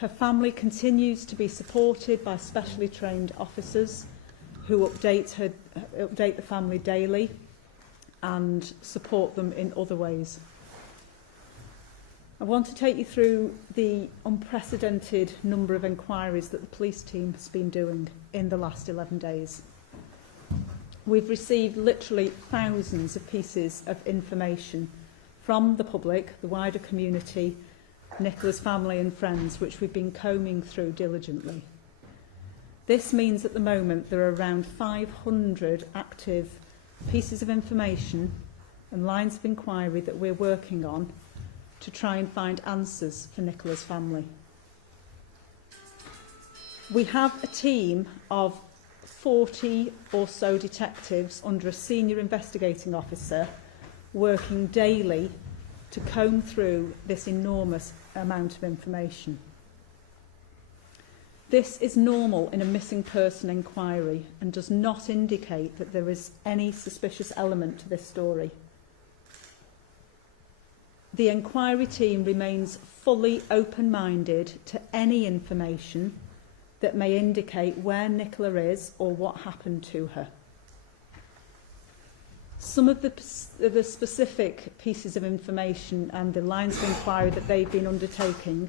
Her family continues to be supported by specially trained officers who update the family daily and support them in other ways. I want to take you through the unprecedented number of inquiries that the police team has been doing in the last 11 days. We've received literally thousands of pieces of information from the public, the wider community, Nicola's family and friends, which we've been combing through diligently. This means at the moment there are around 500 active pieces of information and lines of inquiry that we're working on to try and find answers for Nicola's family. We have a team of 40 or so detectives under a senior investigating officer working daily to comb through this enormous amount of information. This is normal in a missing person inquiry and does not indicate that there is any suspicious element to this story. The inquiry team remains fully open-minded to any information that may indicate where Nicola is or what happened to her. Some of the specific pieces of information and the lines of inquiry that they've been undertaking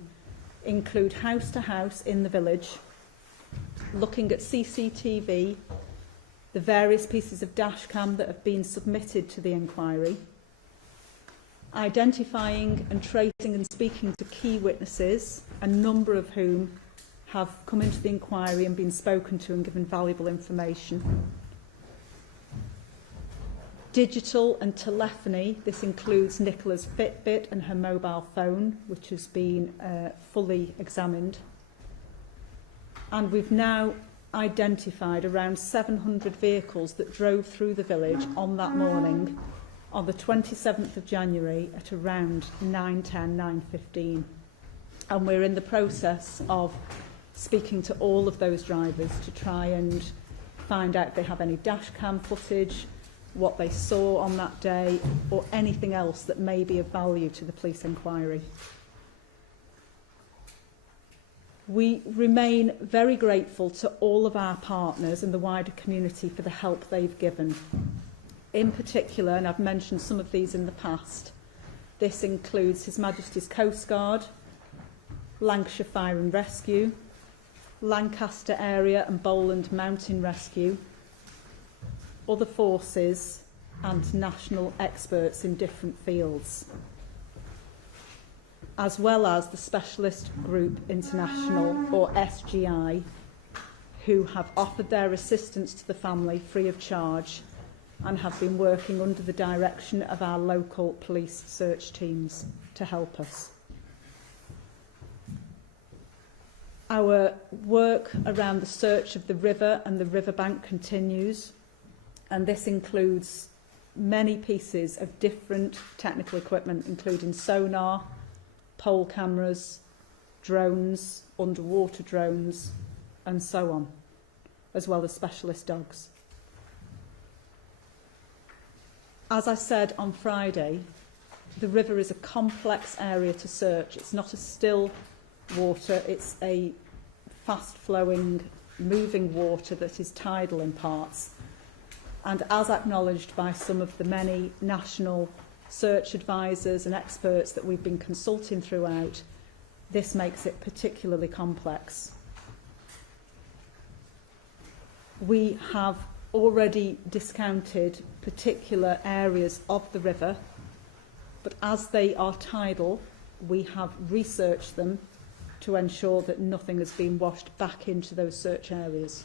include house to house in the village, looking at CCTV, the various pieces of dashcam that have been submitted to the inquiry, identifying and tracing and speaking to key witnesses, a number of whom have come into the inquiry and been spoken to and given valuable information. Digital and telephony, this includes Nicola's Fitbit and her mobile phone, which has been fully examined. And we've now identified around 700 vehicles that drove through the village on that morning, on the 27th of January at around 9:10, 9:15. And we're in the process of speaking to all of those drivers to try and find out if they have any dash cam footage, what they saw on that day, or anything else that may be of value to the police inquiry. We remain very grateful to all of our partners and the wider community for the help they've given. In particular, and I've mentioned some of these in the past, this includes His Majesty's Coast Guard, Lancashire Fire and Rescue, Lancaster Area and Bowland Mountain Rescue, other forces and national experts in different fields, as well as the Specialist Group International, or SGI, who have offered their assistance to the family free of charge and have been working under the direction of our local police search teams to help us. Our work around the search of the river and the riverbank continues, and this includes many pieces of different technical equipment, including sonar, pole cameras, drones, underwater drones, and so on, as well as specialist dogs. As I said on Friday, the river is a complex area to search. It's not a still water, it's a fast-flowing, moving water that is tidal in parts. And as acknowledged by some of the many national search advisors and experts that we've been consulting throughout, this makes it particularly complex. We have already discounted particular areas of the river, but as they are tidal, we have researched them to ensure that nothing has been washed back into those search areas.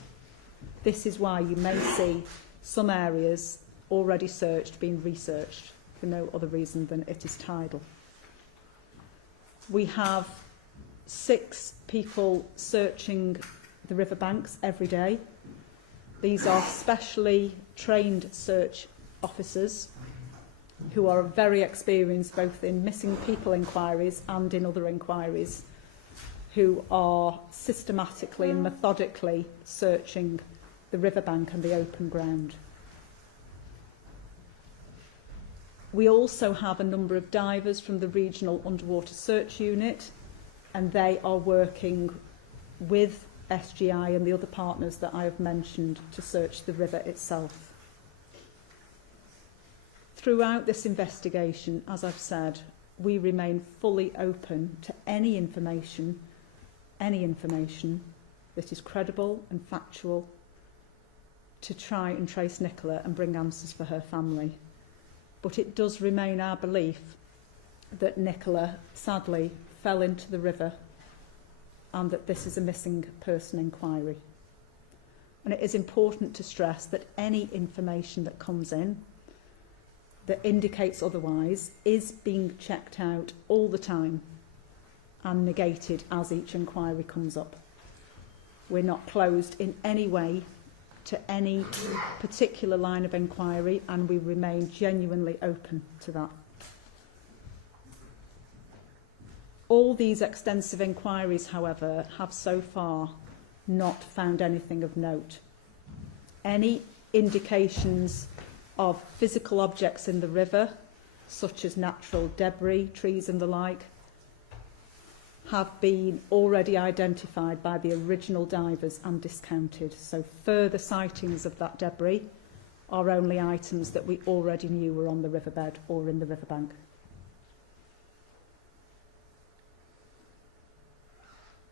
This is why you may see some areas already searched being researched for no other reason than it is tidal. We have 6 people searching the riverbanks every day. These are specially trained search officers who are very experienced both in missing people inquiries and in other inquiries, who are systematically and methodically searching the riverbank and the open ground. We also have a number of divers from the Regional Underwater Search Unit and they are working with SGI and the other partners that I have mentioned to search the river itself. Throughout this investigation, as I've said, we remain fully open to any information that is credible and factual to try and trace Nicola and bring answers for her family. But it does remain our belief that Nicola sadly fell into the river and that this is a missing person inquiry. And it is important to stress that any information that comes in that indicates otherwise is being checked out all the time and negated as each inquiry comes up. We're not closed in any way to any particular line of inquiry, and we remain genuinely open to that. All these extensive inquiries, however, have so far not found anything of note. Any indications of physical objects in the river, such as natural debris, trees and the like, have been already identified by the original divers and discounted. So further sightings of that debris are only items that we already knew were on the riverbed or in the riverbank.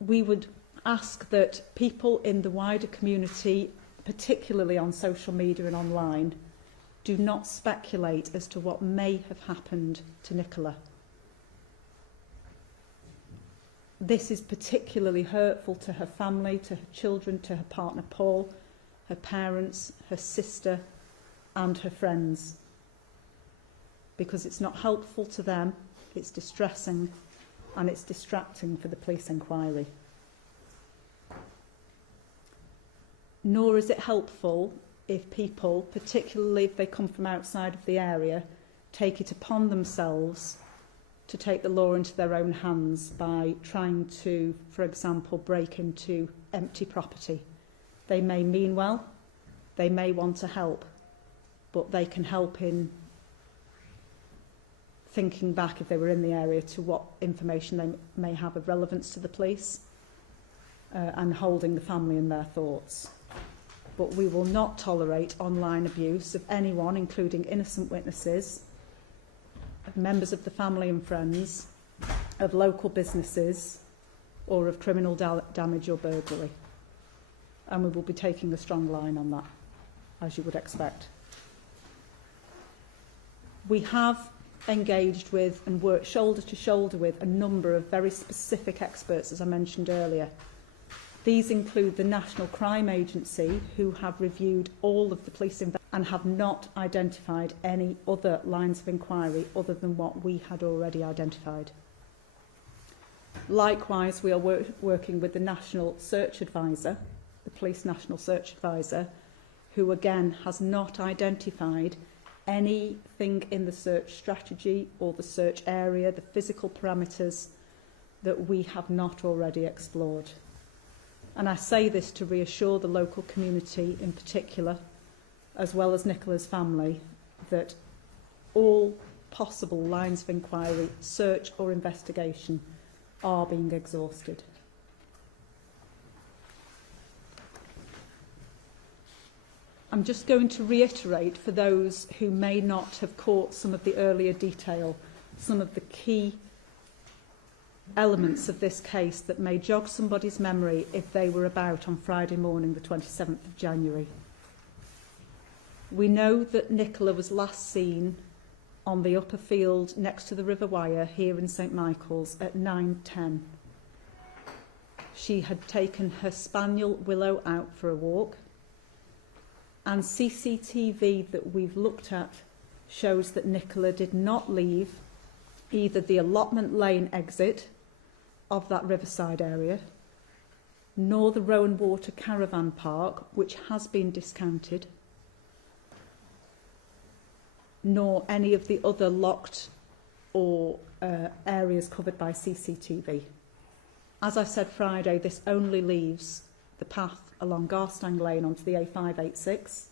We would ask that people in the wider community, particularly on social media and online, do not speculate as to what may have happened to Nicola. This is particularly hurtful to her family, to her children, to her partner Paul, her parents, her sister and her friends. Because it's not helpful to them, it's distressing and it's distracting for the police inquiry. Nor is it helpful if people, particularly if they come from outside of the area, take it upon themselves to take the law into their own hands by trying to, for example, break into empty property. They may mean well, they may want to help, but they can help in thinking back, if they were in the area, to what information they may have of relevance to the police and holding the family in their thoughts. But we will not tolerate online abuse of anyone, including innocent witnesses, of members of the family and friends, of local businesses, or of criminal damage or burglary. And we will be taking a strong line on that, as you would expect. We have engaged with and worked shoulder to shoulder with a number of very specific experts, as I mentioned earlier. These include the National Crime Agency, who have reviewed all of the police and have not identified any other lines of inquiry other than what we had already identified. Likewise, we are working with the National Search Advisor, the Police National Search Advisor, who again has not identified anything in the search strategy or the search area, the physical parameters, that we have not already explored. And I say this to reassure the local community in particular, as well as Nicola's family, that all possible lines of inquiry, search or investigation are being exhausted. I'm just going to reiterate for those who may not have caught some of the earlier detail, some of the key elements of this case that may jog somebody's memory if they were about on Friday morning, the 27th of January. We know that Nicola was last seen on the upper field next to the River Wyre here in St Michael's at 9:10. She had taken her spaniel Willow out for a walk, and CCTV that we've looked at shows that Nicola did not leave either the allotment lane exit of that riverside area, nor the Rowan Water Caravan Park, which has been discounted, nor any of the other locked or areas covered by CCTV. As I said Friday, this only leaves the path along Garstang Lane onto the A586,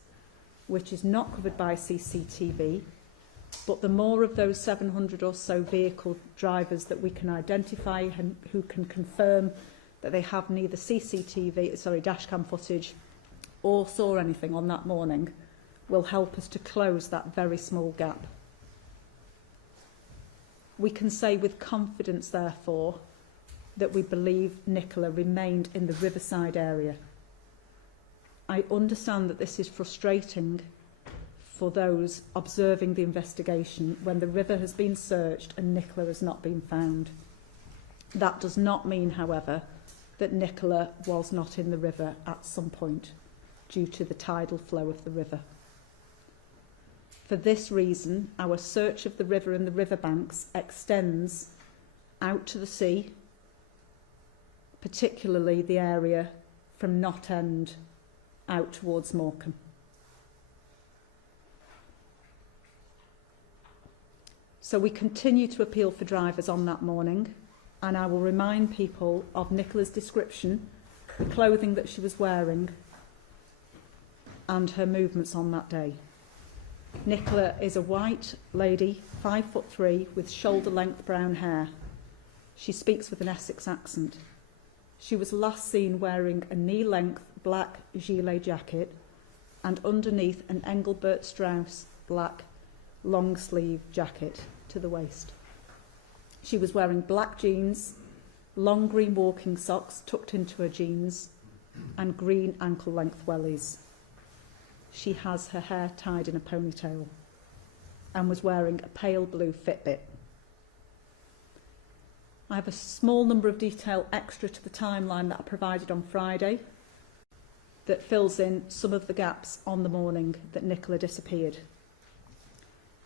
which is not covered by CCTV, But the more of those 700 or so vehicle drivers that we can identify and who can confirm that they have neither dashcam footage or saw anything on that morning will help us to close that very small gap. We can say with confidence, therefore, that we believe Nicola remained in the Riverside area. I understand that this is frustrating for those observing the investigation when the river has been searched and Nicola has not been found. That does not mean, however, that Nicola was not in the river at some point due to the tidal flow of the river. For this reason, our search of the river and the riverbanks extends out to the sea, particularly the area from Knott End out towards Morecambe. So we continue to appeal for drivers on that morning, and I will remind people of Nicola's description, the clothing that she was wearing, and her movements on that day. Nicola is a white lady, 5'3", with shoulder-length brown hair. She speaks with an Essex accent. She was last seen wearing a knee-length black gilet jacket and underneath an Engelbert Strauss black long-sleeve jacket to the waist. She was wearing black jeans, long green walking socks tucked into her jeans, and green ankle-length wellies. She has her hair tied in a ponytail and was wearing a pale blue Fitbit. I have a small number of detail extra to the timeline that I provided on Friday that fills in some of the gaps on the morning that Nicola disappeared.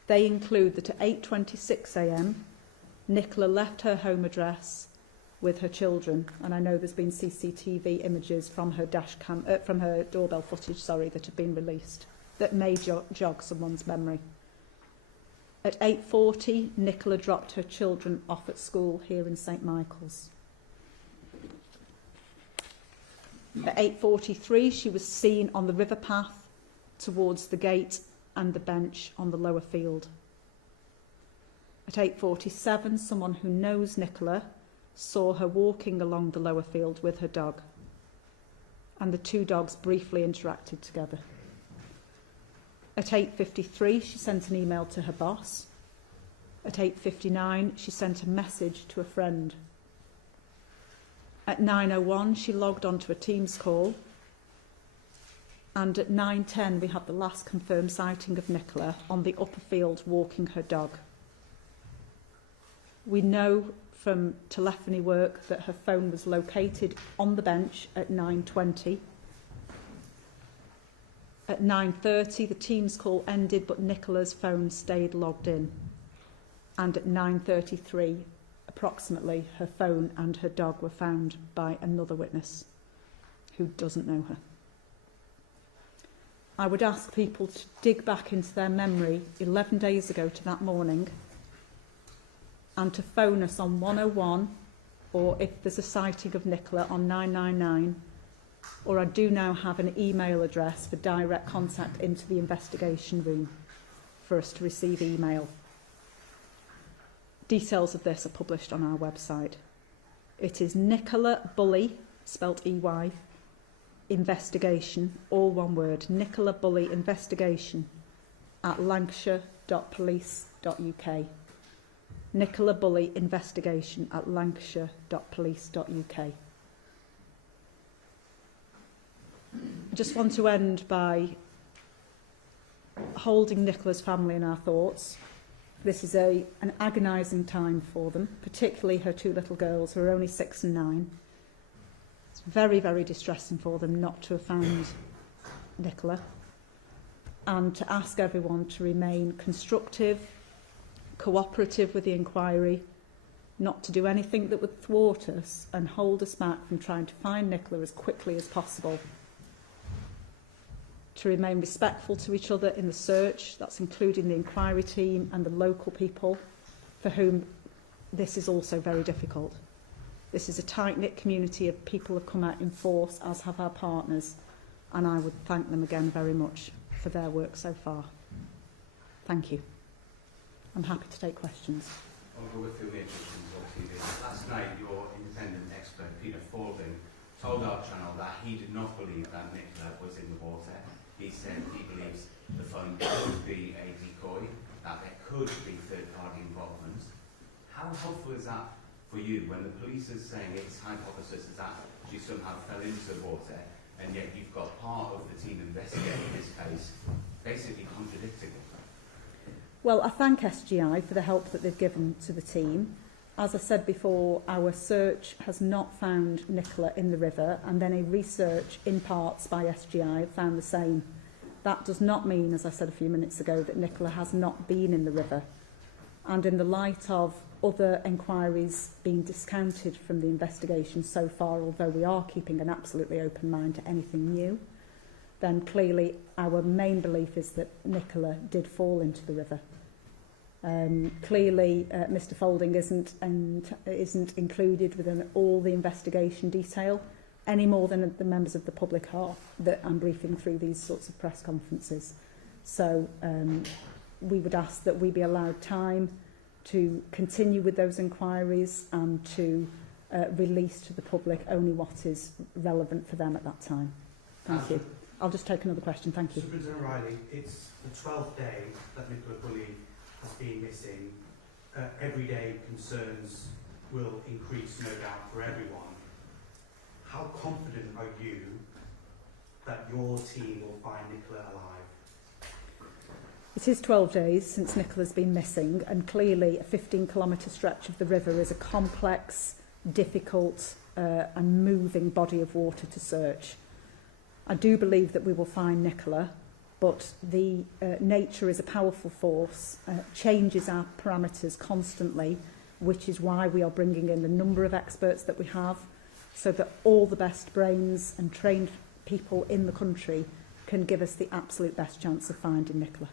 They include that at 8:26 a.m, Nicola left her home address with her children, and I know there's been CCTV images from her from her doorbell footage, that have been released, that may jog someone's memory. At 8:40, Nicola dropped her children off at school here in St Michael's. At 8:43, she was seen on the river path towards the gate and the bench on the lower field. At 8:47, someone who knows Nicola saw her walking along the lower field with her dog, and the two dogs briefly interacted together. At 8:53, she sent an email to her boss. At 8:59, she sent a message to a friend. At 9:01, she logged onto a Teams call. And at 9:10, we have the last confirmed sighting of Nicola on the upper field walking her dog. We know from telephony work that her phone was located on the bench at 9:20. At 9:30, the Teams call ended, but Nicola's phone stayed logged in. And at 9:33, approximately, her phone and her dog were found by another witness who doesn't know her. I would ask people to dig back into their memory 11 days ago to that morning and to phone us on 101, or if there's a sighting of Nicola, on 999, or I do now have an email address for direct contact into the investigation room for us to receive email. Details of this are published on our website. It is Nicola Bulley, spelt E-Y, investigation, all one word, Nicola Bulley investigation at lancashire.police.uk. Nicola Bulley investigation at lancashire.police.uk. I just want to end by holding Nicola's family in our thoughts. This is an agonising time for them, particularly her two little girls who are only 6 and 9. It's very, very distressing for them not to have found Nicola, and to ask everyone to remain constructive, cooperative with the inquiry, not to do anything that would thwart us and hold us back from trying to find Nicola as quickly as possible. To remain respectful to each other in the search, that's including the inquiry team and the local people for whom this is also very difficult. This is a tight-knit community of people who have come out in force, as have our partners, and I would thank them again very much for their work so far. Thank you. I'm happy to take questions. I'll go with the questions on TV. Last night, your independent expert, Peter Falding, told our channel that he did not believe that Nicola was in the water. He said he believes the phone could be a decoy, that there could be third-party involvement. How helpful is that for you when the police is saying its hypothesis is that she somehow fell into the water, and yet you've got part of the team investigating this case basically contradicting it? Well, I thank SGI for the help that they've given to the team. As I said before, our search has not found Nicola in the river, and then a research in parts by SGI found the same. That does not mean, as I said a few minutes ago, that Nicola has not been in the river. And in the light of other enquiries being discounted from the investigation so far, although we are keeping an absolutely open mind to anything new, then clearly our main belief is that Nicola did fall into the river. Clearly, Mr. Falding isn't included within all the investigation detail, any more than the members of the public are that I'm briefing through these sorts of press conferences. So we would ask that we be allowed time to continue with those inquiries and to release to the public only what is relevant for them at that time. Thank you. I'll just take another question. Thank you. Superintendent Riley, it's the 12th day that Nicola Bulley has been missing. Every day concerns will increase, no doubt, for everyone. How confident are you that your team will find Nicola alive? It is 12 days since Nicola's been missing, and clearly a 15-kilometre stretch of the river is a complex, difficult and moving body of water to search. I do believe that we will find Nicola, but the nature is a powerful force, changes our parameters constantly, which is why we are bringing in the number of experts that we have, so that all the best brains and trained people in the country can give us the absolute best chance of finding Nicola.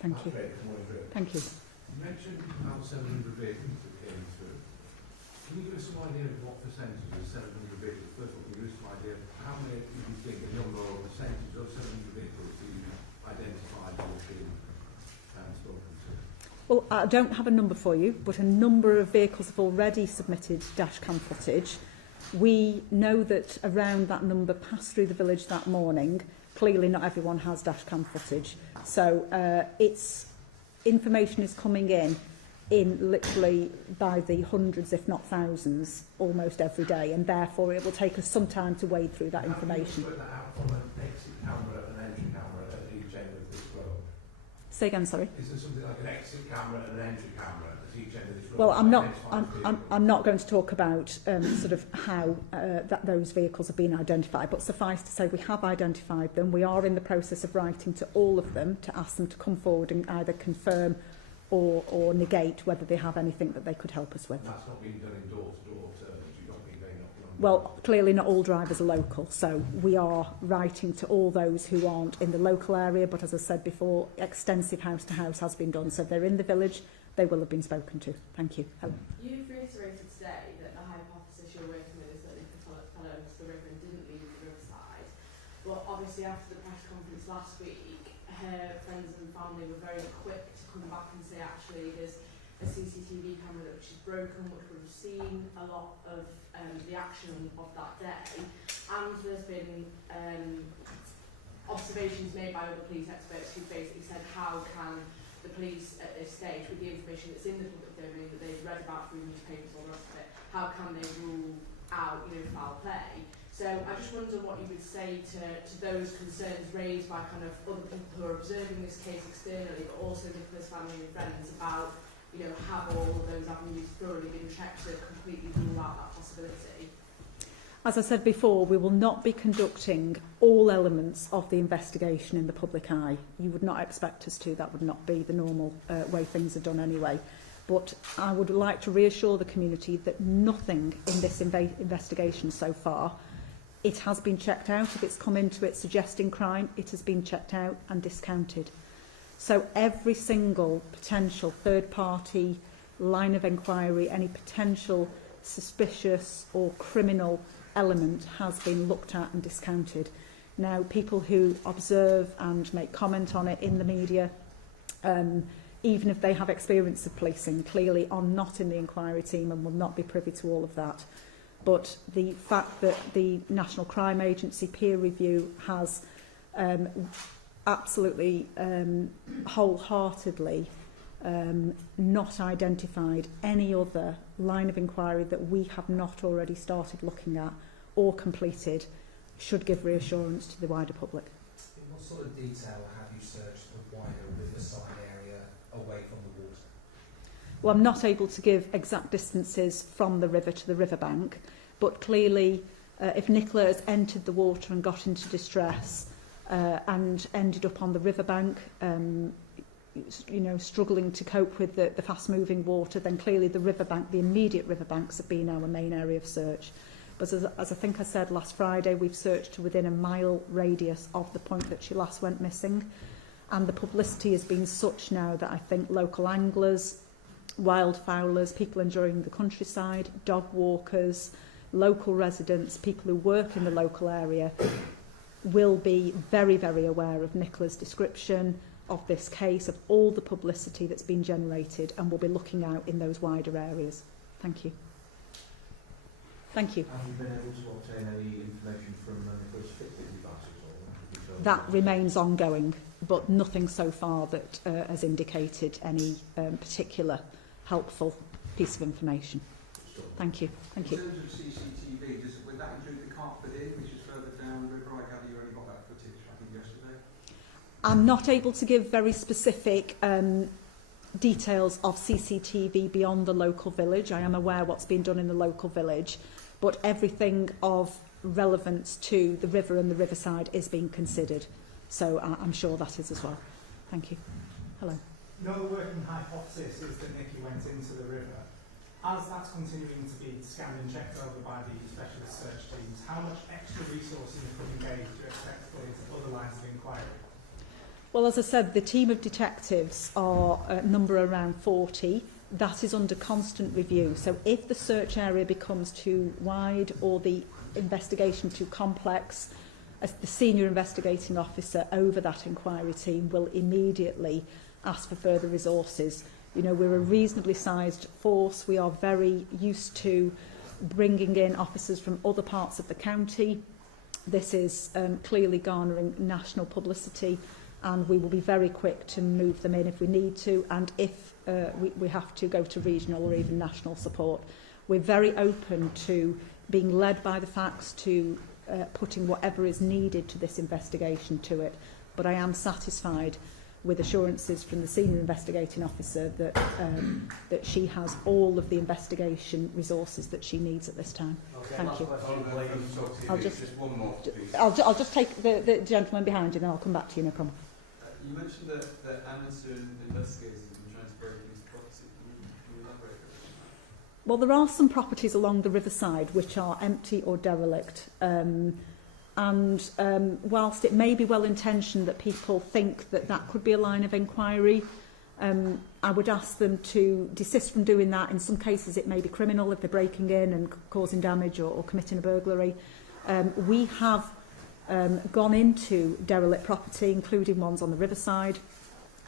Thank you. Thank you. You mentioned about 700 vehicles that came through. Can you give us some idea of what percentage of 700 vehicles? First of all, can you give us some idea of how many do you think, a number or percentage of 700 vehicles do you identify or been spoken to? Well, I don't have a number for you, but a number of vehicles have already submitted dash cam footage. We know that around that number passed through the village that morning. Clearly not everyone has dash cam footage. So information is coming in literally by the hundreds, if not thousands, almost every day, and therefore it will take us some time to wade through that information. How do you put that out from an exit camera and entry camera at each end of this road? Say again, sorry. Is there something like an exit camera and an entry camera at each end of this road? Well, I'm not going to talk about sort of how that those vehicles have been identified, but suffice to say we have identified them. We are in the process of writing to all of them to ask them to come forward and either confirm or negate whether they have anything that they could help us with. And that's not being done in door-to-door service. You've not been going knocking on Well, clearly not all drivers are local, so we are writing to all those who aren't in the local area, but as I said before, extensive house-to-house has been done. So if they're in the village, they will have been spoken to. Thank you. Helen. You've reiterated today that the hypothesis you're working with is that Nicola fell into the river and didn't leave the riverside. But obviously after the press conference last week, her friends and family were very quick to come back and say actually there's a CCTV camera which is broken, which would have seen a lot of the action of that day. And there's been observations made by other police experts who basically said how can the police at this stage, with the information that's in the public domain that they've read about through newspapers or the rest of it, how can they rule out, foul play? So I just wonder what you would say to those concerns raised by kind of other people who are observing this case externally, but also Nicola's family and friends about, have all of those avenues thoroughly been checked to completely rule out that possibility? As I said before, we will not be conducting all elements of the investigation in the public eye. You would not expect us to. That would not be the normal way things are done anyway. But I would like to reassure the community that nothing in this investigation so far, it has been checked out. If it's come into it suggesting crime, it has been checked out and discounted. So every single potential third-party line of inquiry, any potential suspicious or criminal element has been looked at and discounted. Now, people who observe and make comment on it in the media even if they have experience of policing, clearly are not in the inquiry team and will not be privy to all of that. But the fact that the National Crime Agency peer review has absolutely wholeheartedly not identified any other line of inquiry that we have not already started looking at or completed should give reassurance to the wider public. In what sort of detail have you searched the wider riverside area away from the water? Well, I'm not able to give exact distances from the river to the riverbank, but clearly if Nicola has entered the water and got into distress and ended up on the riverbank, you know, struggling to cope with the fast-moving water, then clearly the riverbank, the immediate riverbanks have been our main area of search. But as I think I said last Friday, we've searched to within a mile radius of the point that she last went missing. And the publicity has been such now that I think local anglers, wildfowlers, people enjoying the countryside, dog walkers, local residents, people who work in the local area will be very, very aware of Nicola's description of this case, of all the publicity that's been generated, and will be looking out in those wider areas. Thank you. Thank you. Have you been able to obtain any information from Nicola's Fitbit devices? Or That remains ongoing, but nothing so far that has indicated any particular helpful piece of information. Thank you. Thank you. In terms of CCTV, would that include the Cartford Inn, which is further down the river? I gather you only got that footage, I think, yesterday. I'm not able to give very specific details of CCTV beyond the local village. I am aware what's been done in the local village, but everything of relevance to the river and the riverside is being considered. So I'm sure that is as well. Thank you. Hello. You know, the working hypothesis is that Nikki went into the river. As that's continuing to be scanned and checked over by the specialist search teams, how much extra resources in the coming days do you expect to put into other lines of inquiry? Well, as I said, the team of detectives are number around 40. That is under constant review. So if the search area becomes too wide or the investigation too complex, as the senior investigating officer over that inquiry team will immediately ask for further resources. You know, we're a reasonably sized force. We are very used to bringing in officers from other parts of the county. This is clearly garnering national publicity, and we will be very quick to move them in if we need to, and if we have to go to regional or even national support. We're very open to being led by the facts, to putting whatever is needed to this investigation to it. But I am satisfied with assurances from the senior investigating officer that that she has all of the investigation resources that she needs at this time. Okay, Thank you. I'll just one more, please. I'll just take the gentleman behind you and I'll come back to you, no problem. You mentioned that Amnesty investigators have been trying to break into property. Can you elaborate on that? Well, there are some properties along the riverside which are empty or derelict. Whilst it may be well-intentioned that people think that that could be a line of inquiry, I would ask them to desist from doing that. In some cases it may be criminal if they're breaking in and causing damage or committing a burglary. We have gone into derelict property, including ones on the riverside,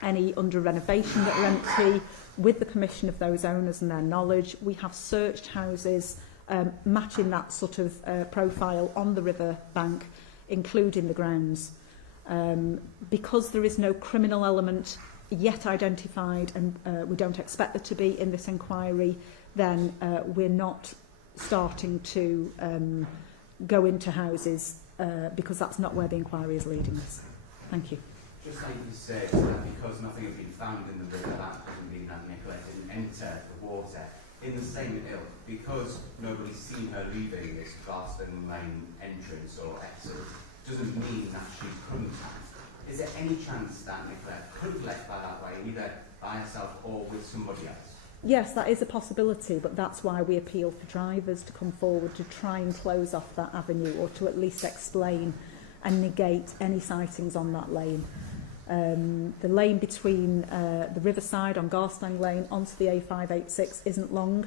any under renovation that are empty, with the permission of those owners and their knowledge. We have searched houses matching that sort of profile on the river bank, including the grounds. Because there is no criminal element yet identified, and we don't expect there to be in this inquiry, then we're not starting to go into houses because that's not where the inquiry is leading us. Thank you. Just like you said, that because nothing had been found in the river, that doesn't mean that Nicola didn't enter the water. In the same ilk, because nobody's seen her leaving this Garston Lane entrance or exit, doesn't mean that she couldn't have. Is there any chance that Nicola could have left by that way, either by herself or with somebody else? Yes, that is a possibility, but that's why we appeal for drivers to come forward to try and close off that avenue, or to at least explain and negate any sightings on that lane. The lane between the riverside on Garstang Lane onto the A586 isn't long.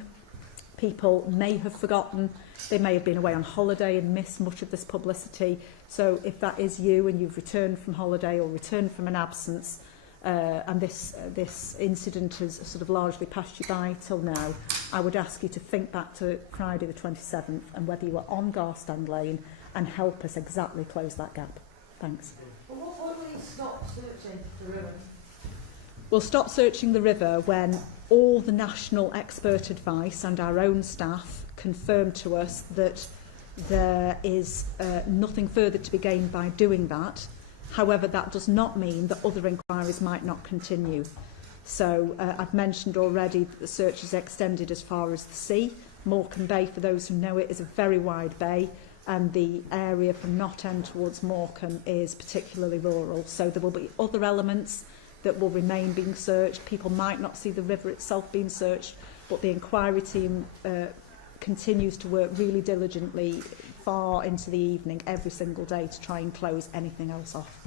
People may have forgotten, they may have been away on holiday and missed much of this publicity. So if that is you and you've returned from holiday or returned from an absence, and this incident has sort of largely passed you by till now, I would ask you to think back to Friday the 27th and whether you were on Garstand Lane and help us exactly close that gap. Thanks. Well, what will you stop searching the river? We'll stop searching the river when all the national expert advice and our own staff confirm to us that there is nothing further to be gained by doing that. However, that does not mean that other inquiries might not continue. So I've mentioned already that the search is extended as far as the sea. Morecambe Bay, for those who know it, is a very wide bay, and the area from Knott End towards Morecambe is particularly rural. So there will be other elements that will remain being searched. People might not see the river itself being searched, but the inquiry team continues to work really diligently far into the evening every single day to try and close anything else off.